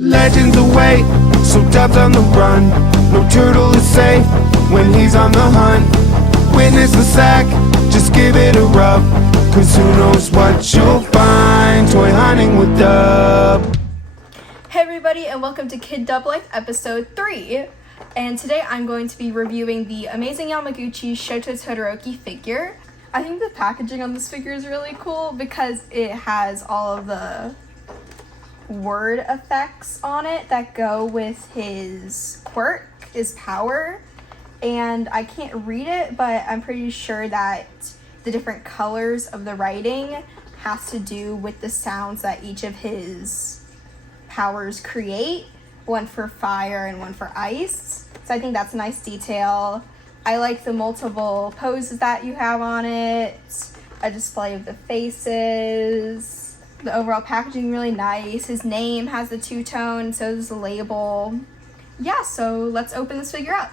Legends await, so doves on the run. No turtle is safe when he's on the hunt. Witness the sack, just give it a rub. Cause who knows what you'll find. Toy hunting with Dub. Hey everybody, and welcome to Kid Dub Life episode 3. And today I'm going to be reviewing the Amazing Yamaguchi Shoto Todoroki figure. I think the packaging on this figure is really cool because it has all of the word effects on it that go with his quirk, his power. And I can't read it, but I'm pretty sure that the different colors of the writing has to do with the sounds that each of his powers create, one for fire and one for ice. So I think that's a nice detail. I like the multiple poses that you have on it, a display of the faces. The overall packaging really nice. His name has the two-tone, so does the label. Yeah, so let's open this figure up.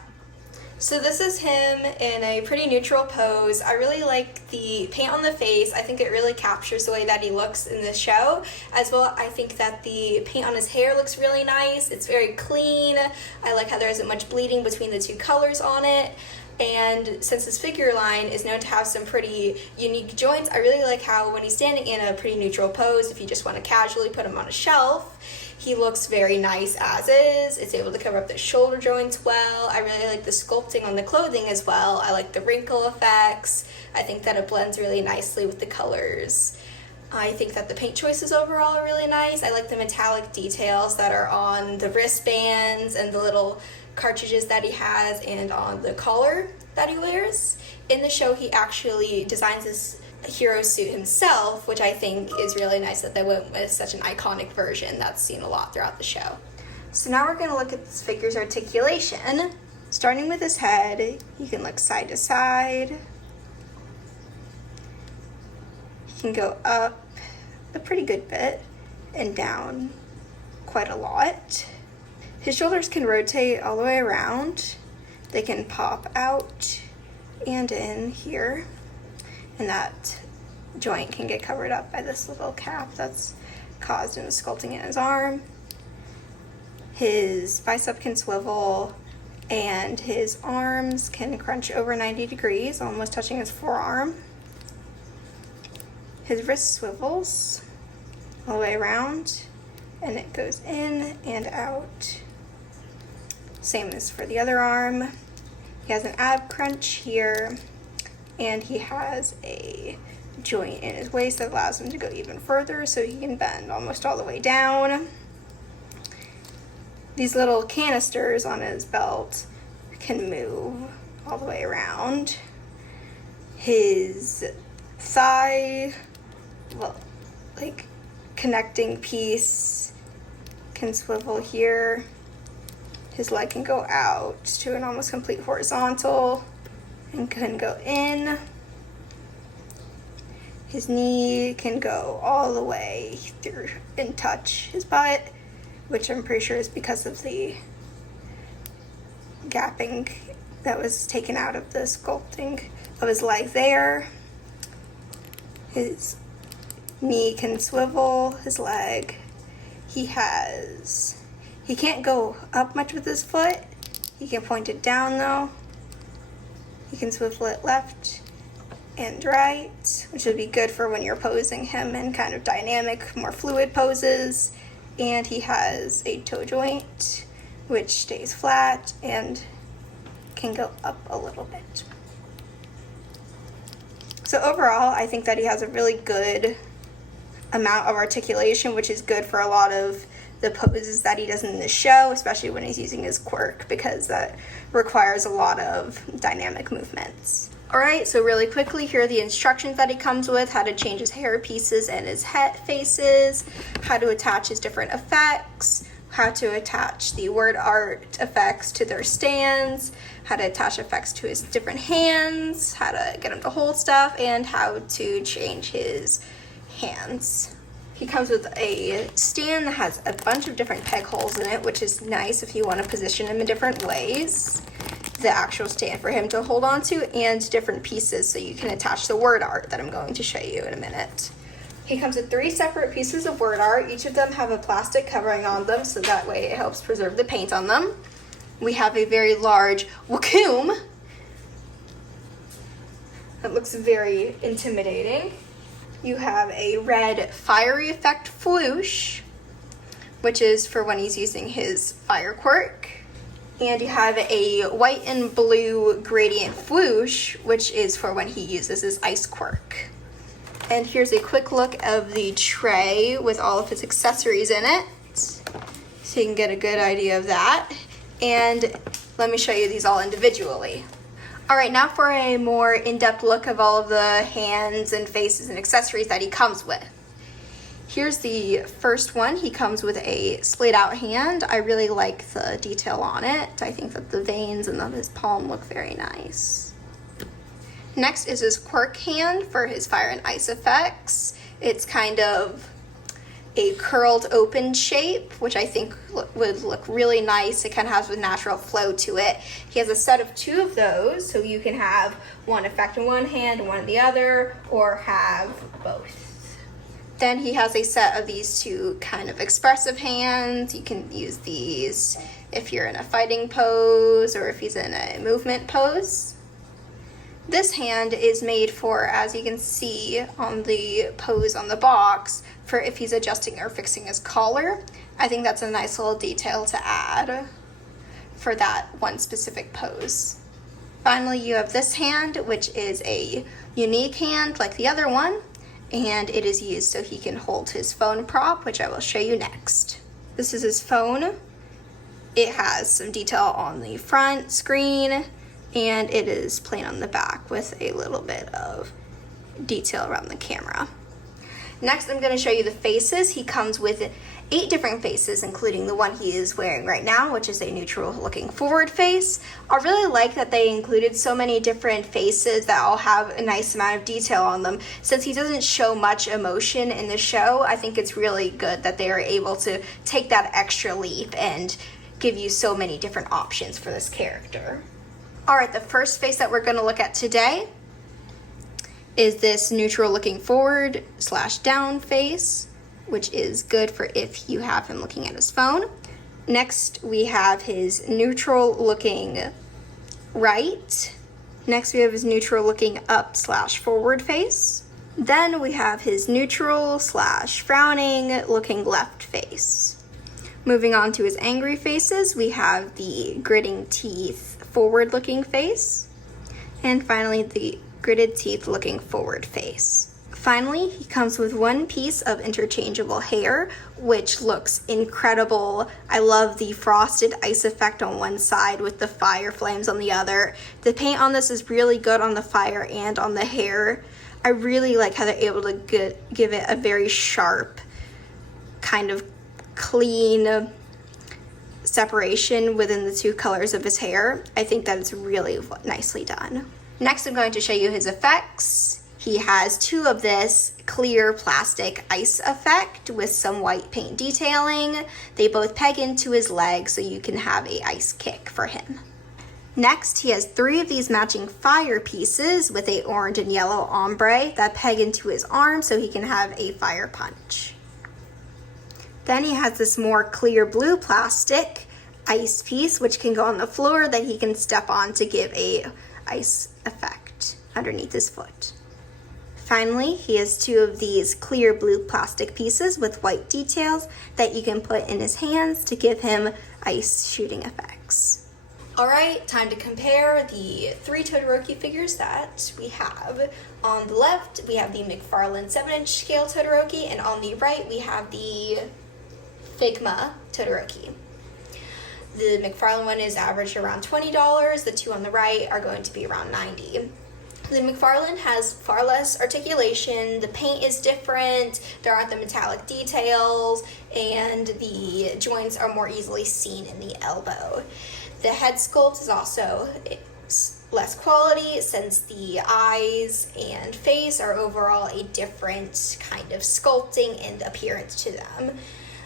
So this is him in a pretty neutral pose. I really like the paint on the face. I think it really captures the way that he looks in the show. As well, I think that the paint on his hair looks really nice. It's very clean. I like how there isn't much bleeding between the two colors on it. And since his figure line is known to have some pretty unique joints, I really like how when he's standing in a pretty neutral pose, if you just want to casually put him on a shelf, he looks very nice as is. It's able to cover up the shoulder joints well. I really like the sculpting on the clothing as well. I like the wrinkle effects. I think that it blends really nicely with the colors. I think that the paint choices overall are really nice. I like the metallic details that are on the wristbands and the little cartridges that he has and on the collar that he wears. In the show, he actually designs this hero suit himself, which I think is really nice that they went with such an iconic version that's seen a lot throughout the show. So now we're going to look at this figure's articulation. Starting with his head, he can look side to side. He can go up a pretty good bit and down quite a lot. His shoulders can rotate all the way around. They can pop out and in here. And that joint can get covered up by this little cap that's caused in the sculpting in his arm. His bicep can swivel and his arms can crunch over 90 degrees, almost touching his forearm. His wrist swivels all the way around and it goes in and out. Same as for the other arm. He has an ab crunch here, and he has a joint in his waist that allows him to go even further so he can bend almost all the way down. These little canisters on his belt can move all the way around. His thigh, like connecting piece can swivel here. His leg can go out to an almost complete horizontal and can go in. His knee can go all the way through and touch his butt, which I'm pretty sure is because of the gapping that was taken out of the sculpting of his leg there. His knee can swivel, his leg. He can't go up much with his foot. He can point it down though. He can swivel it left and right, which would be good for when you're posing him in kind of dynamic, more fluid poses. And he has a toe joint, which stays flat and can go up a little bit. So overall, I think that he has a really good amount of articulation, which is good for a lot of the poses that he does in the show, especially when he's using his quirk, because that requires a lot of dynamic movements. Alright, so really quickly, here are the instructions that he comes with: how to change his hair pieces and his head faces, how to attach his different effects, how to attach the word art effects to their stands, how to attach effects to his different hands, how to get him to hold stuff, and how to change his hands. He comes with a stand that has a bunch of different peg holes in it, which is nice if you want to position him in different ways. The actual stand for him to hold on to, and different pieces so you can attach the word art that I'm going to show you in a minute. He comes with 3 separate pieces of word art. Each of them have a plastic covering on them, so that way it helps preserve the paint on them. We have a very large wacom. That looks very intimidating. You have a red fiery effect floosh, which is for when he's using his fire quirk. And you have a white and blue gradient floosh, which is for when he uses his ice quirk. And here's a quick look of the tray with all of his accessories in it, so you can get a good idea of that. And let me show you these all individually. All right, now for a more in-depth look of all of the hands and faces and accessories that he comes with. Here's the first one. He comes with a splayed out hand. I really like the detail on it. I think that the veins and his palm look very nice. Next is his quirk hand for his fire and ice effects. It's kind of a curled open shape, which I think would look really nice. It kind of has a natural flow to it. He has a set of 2 of those, so you can have one effect in one hand and one in the other, or have both. Then he has a set of these 2 kind of expressive hands. You can use these if you're in a fighting pose or if he's in a movement pose. This hand is made for, as you can see on the pose on the box, for if he's adjusting or fixing his collar. I think that's a nice little detail to add for that one specific pose. Finally, you have this hand, which is a unique hand like the other one, and it is used so he can hold his phone prop, which I will show you next. This is his phone. It has some detail on the front screen, and it is plain on the back with a little bit of detail around the camera. Next, I'm going to show you the faces. He comes with 8 different faces, including the one he is wearing right now, which is a neutral looking forward face. I really like that they included so many different faces that all have a nice amount of detail on them. Since he doesn't show much emotion in the show, I think it's really good that they are able to take that extra leap and give you so many different options for this character. All right, the first face that we're going to look at today is this neutral looking forward / down face, which is good for if you have him looking at his phone. Next, we have his neutral looking right. Next, we have his neutral looking up / forward face. Then we have his neutral / frowning looking left face. Moving on to his angry faces, we have the gritting teeth forward looking face, and finally the gritted teeth looking forward face. Finally, he comes with 1 piece of interchangeable hair, which looks incredible. I love the frosted ice effect on one side with the fire flames on the other. The paint on this is really good on the fire and on the hair. I really like how they're able to give it a very sharp, kind of clean separation within the 2 colors of his hair. I think that it's really nicely done. Next, I'm going to show you his effects. He has 2 of this clear plastic ice effect with some white paint detailing. They both peg into his leg, so you can have a ice kick for him. Next, he has 3 of these matching fire pieces with a orange and yellow ombre that peg into his arm so he can have a fire punch. Then he has this more clear blue plastic ice piece, which can go on the floor that he can step on to give a ice effect underneath his foot. Finally, he has 2 of these clear blue plastic pieces with white details that you can put in his hands to give him ice shooting effects. All right, time to compare the 3 Todoroki figures that we have. On the left, we have the McFarlane 7-inch scale Todoroki, and on the right, we have the Figma Todoroki. The McFarlane one is averaged around $20. The 2 on the right are going to be around $90. The McFarlane has far less articulation, the paint is different, there aren't the metallic details, and the joints are more easily seen in the elbow. The head sculpt is also less quality since the eyes and face are overall a different kind of sculpting and appearance to them.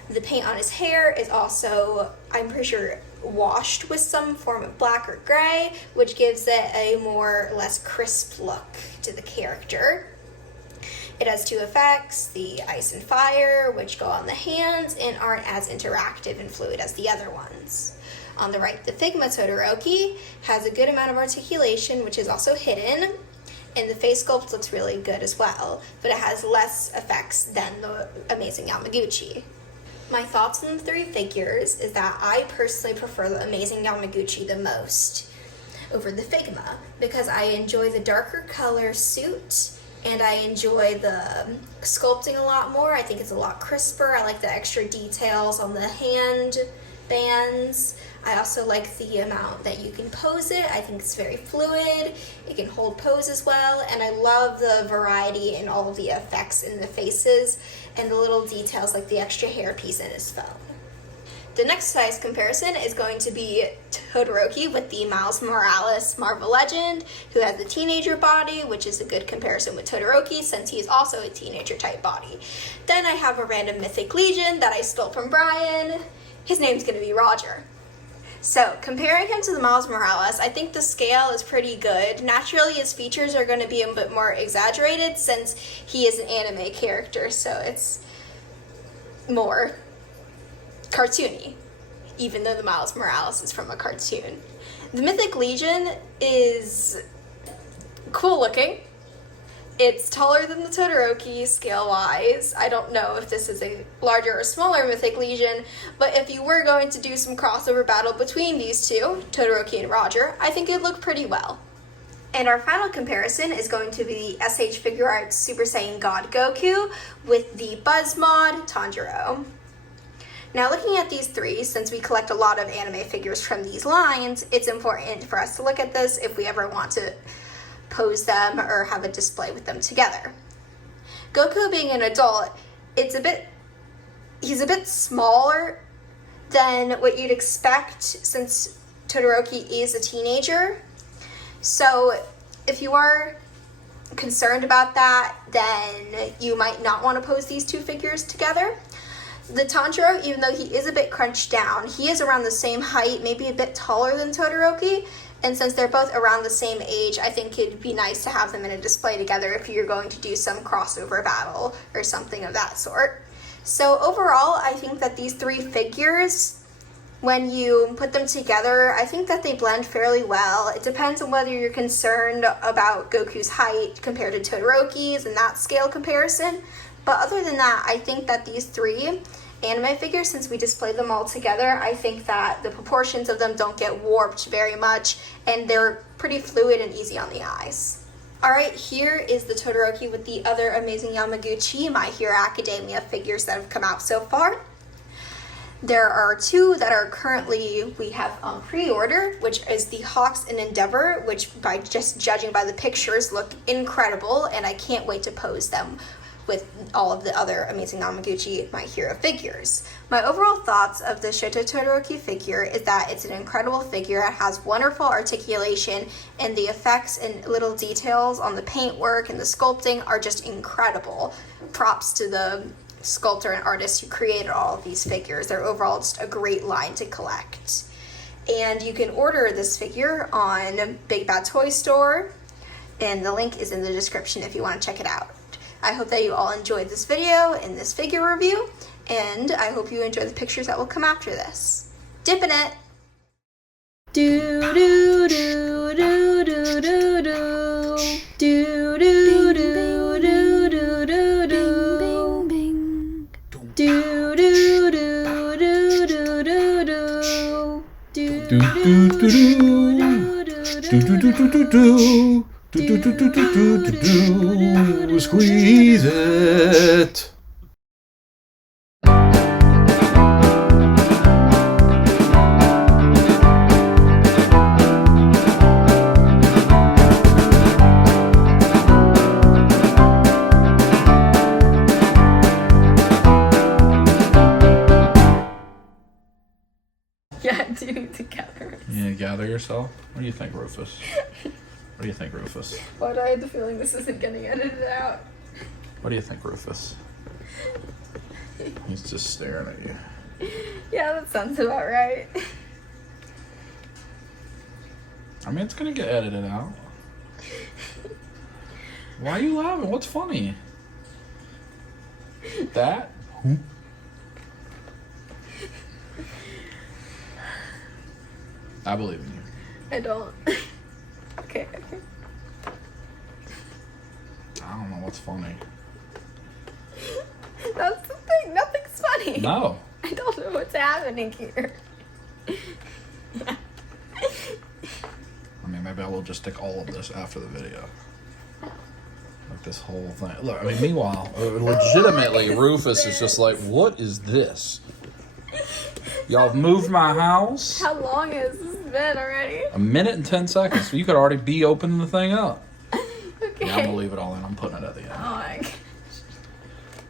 The paint on his hair is also, I'm pretty sure, washed with some form of black or gray, which gives it a more or less crisp look to the character. It has two effects, the ice and fire, which go on the hands and aren't as interactive and fluid as the other ones. On the right, the Figma Todoroki has a good amount of articulation, which is also hidden, and the face sculpt looks really good as well, but it has less effects than the Amazing Yamaguchi. My thoughts on the three figures is that I personally prefer the Amazing Yamaguchi the most over the Figma, because I enjoy the darker color suit, and I enjoy the sculpting a lot more. I think it's a lot crisper. I like the extra details on the hand bands. I also like the amount that you can pose it. I think it's very fluid. It can hold pose as well, and I love the variety in all of the effects in the faces and the little details like the extra hairpiece in his phone. The next size comparison is going to be Todoroki with the Miles Morales Marvel Legend, who has the teenager body, which is a good comparison with Todoroki since he is also a teenager type body. Then I have a random Mythic Legion that I stole from Brian. His name's going to be Roger. So, comparing him to the Miles Morales, I think the scale is pretty good. Naturally, his features are going to be a bit more exaggerated since he is an anime character, so it's more cartoony, even though the Miles Morales is from a cartoon. The Mythic Legion is cool looking. It's taller than the Todoroki scale-wise. I don't know if this is a larger or smaller Mythic Legion, but if you were going to do some crossover battle between these two, Todoroki and Roger, I think it'd look pretty well. And our final comparison is going to be SH Figuarts Super Saiyan God Goku with the Buzz mod Tanjiro. Now, looking at these three, since we collect a lot of anime figures from these lines, it's important for us to look at this if we ever want to pose them or have a display with them together. Goku being an adult, he's a bit smaller than what you'd expect since Todoroki is a teenager. So if you are concerned about that, then you might not want to pose these two figures together. The Tanjiro, even though he is a bit crunched down, he is around the same height, maybe a bit taller than Todoroki, and since they're both around the same age, I think it'd be nice to have them in a display together if you're going to do some crossover battle or something of that sort. So overall, I think that these three figures, when you put them together, I think that they blend fairly well. It depends on whether you're concerned about Goku's height compared to Todoroki's and that scale comparison. But other than that, I think that these three anime figures, since we display them all together, I think that the proportions of them don't get warped very much, and they're pretty fluid and easy on the eyes. Alright, here is the Todoroki with the other Amazing Yamaguchi My Hero Academia figures that have come out so far. There are two that are currently, we have on pre-order, which is the Hawks and Endeavor, which by just judging by the pictures look incredible, and I can't wait to pose them with all of the other Amazing Yamaguchi My Hero figures. My overall thoughts of the Shoto Todoroki figure is that it's an incredible figure. It has wonderful articulation, and the effects and little details on the paintwork and the sculpting are just incredible. Props to the sculptor and artist who created all of these figures. They're overall just a great line to collect. And you can order this figure on Big Bad Toy Store, and the link is in the description if you want to check it out. I hope that you all enjoyed this video and this figure review, and I hope you enjoy the pictures that will come after this. Dip in it! Do do do do do do do do do do do do do do bing do do do do do do do do do do do do squeeze it. Yeah, do together. Yeah, gather yourself. What do you think, Rufus? What do you think, Rufus? Why do I have the feeling this isn't getting edited out? What do you think, Rufus? He's just staring at you. Yeah, that sounds about right. I mean, it's gonna get edited out. Why are you laughing? What's funny? That? I believe in you. I don't. Okay. I don't know what's funny. That's the thing. Nothing's funny. No. I don't know what's happening here. I mean, maybe I will just stick all of this after the video. Like this whole thing. Look, I mean, meanwhile, legitimately, Rufus is just like, what is this? Y'all have moved my house? How long has this been already? 1 minute and 10 seconds. So you could already be opening the thing up. Okay. Yeah, I'm gonna leave it all in. I'm putting it at the end.